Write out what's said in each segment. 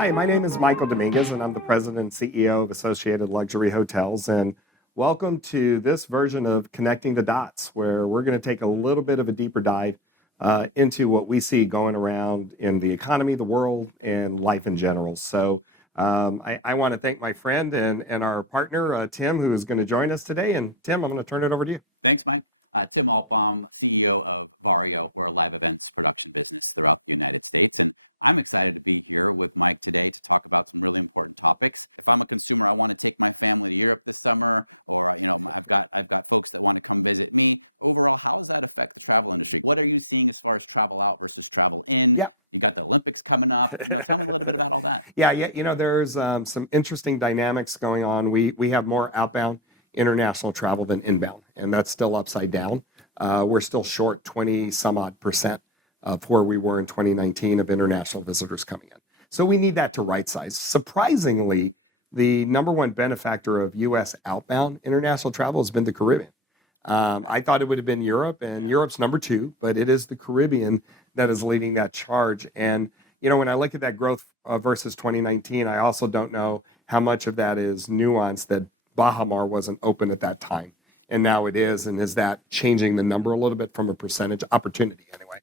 Hi, my name is Michael Dominguez, and I'm the president and CEO of Associated Luxury Hotels. And welcome to this version of Connecting the Dots, where we're going to take a little bit of a deeper dive into what we see going around in the economy, the world, and life in general. So I want to thank my friend and our partner, Tim, who is going to join us today. And Tim, I'm going to turn it over to you. Thanks, Mike. Tim Altbaum, CEO of Vario. We're a live events production business throughout the United States. And I'm excited to be here with Mike today to talk about some really important topics. If I'm a consumer, I want to take my family to Europe this summer, or I've got folks that want to come visit me. Overall, how does that affect the travel industry? What are you seeing as far as travel out versus travel in? Yeah. You got the Olympics coming up. Tell me a little bit about all that. Yeah. There's some interesting dynamics going on. We have more outbound international travel than inbound, and that's still upside down. We're still short 20 some odd percent of where we were in 2019 of international visitors coming in. So we need that to right size. Surprisingly, the number one benefactor of U.S. outbound international travel has been the Caribbean. I thought it would have been Europe, and Europe's number two, but it is the Caribbean that is leading that charge. And, when I look at that growth versus 2019, I also don't know how much of that is nuance that Bahamar wasn't open at that time, and now it is. And is that changing the number a little bit from a percentage opportunity anyway?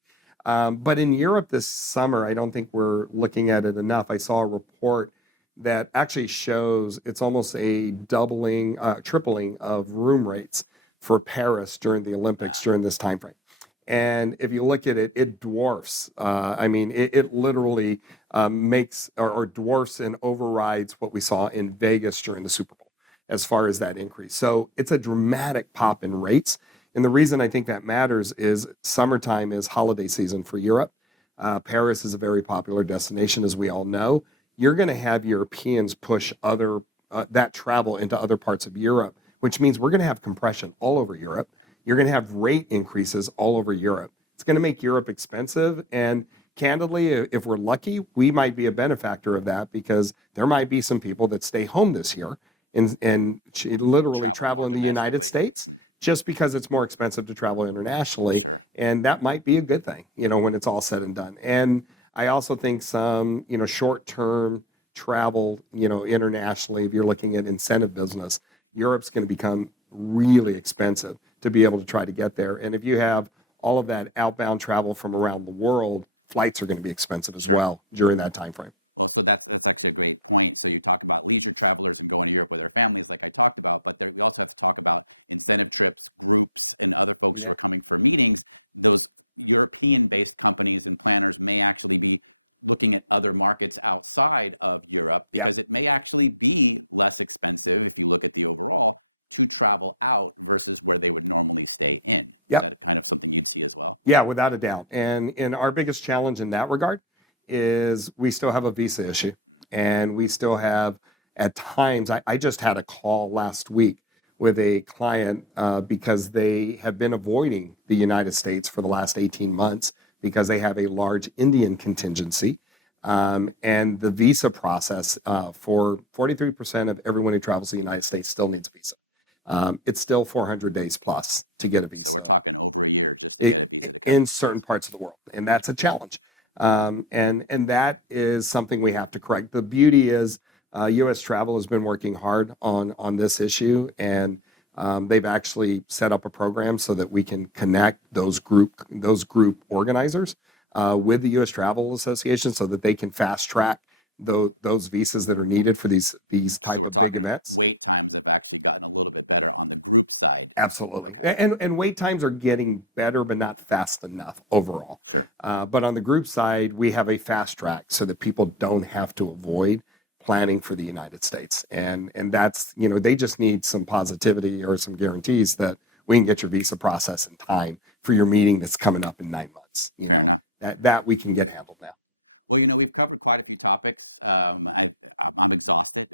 But in Europe this summer, I don't think we're looking at it enough. I saw a report that actually shows it's almost a tripling of room rates for Paris during the Olympics during this time frame. And if you look at it, it dwarfs. It literally makes or dwarfs and overrides what we saw in Vegas during the Super Bowl as far as that increase. So it's a dramatic pop in rates. And the reason I think that matters is summertime is holiday season for Europe. Paris is a very popular destination, as we all know. You're going to have Europeans push that travel into other parts of Europe, which means we're going to have compression all over Europe. You're going to have rate increases all over Europe. It's going to make Europe expensive. And candidly, if we're lucky, we might be a benefactor of that, because there might be some people that stay home this year and literally travel in the United States just because it's more expensive to travel internationally. Sure. And that might be a good thing, when it's all said and done. And I also think some, short-term travel, internationally, if you're looking at incentive business, Europe's going to become really expensive to be able to try to get there. And if you have all of that outbound travel from around the world, flights are going to be expensive as well during that time frame. Well, so that's actually a great point. So you talk about leisure travelers and going to Europe with their families, like I talked about, but we also have to talk about incentive trips, groups, and other folks who are coming for meetings. Those European-based companies and planners may actually be looking at other markets outside of Europe, because it may actually be less expensive, if you look at the overall, to travel out versus where they would normally stay in. Is that kind of something you'd see as well? Yeah, without a doubt. And our biggest challenge in that regard is we still have a visa issue, and we still have, at times, I just had a call last week with a client because they have been avoiding the United States for the last 18 months because they have a large Indian contingency. And the visa process for 43% of everyone who travels to the United States still needs a visa. It's still 400 days plus to get a visa. So we're talking over a year just to get a visa to come in certain parts of the world, and that's a challenge. And that is something we have to correct. The beauty is U.S. Travel has been working hard on this issue, and they've actually set up a program so that we can connect those group organizers with the U.S. Travel Association so that they can fast track those visas that are needed for these type so we're of talking big events. Wait times have actually gotten a little bit better on the group side. Absolutely. Okay. And wait times are getting better, but not fast enough overall. Sure. But on the group side, we have a fast track so that people don't have to avoid planning for the United States. And that's, they just need some positivity or some guarantees that we can get your visa process in time for your meeting that's coming up in 9 months. Fair enough. That we can get handled now. Well, we've covered quite a few topics. I'm exhausted.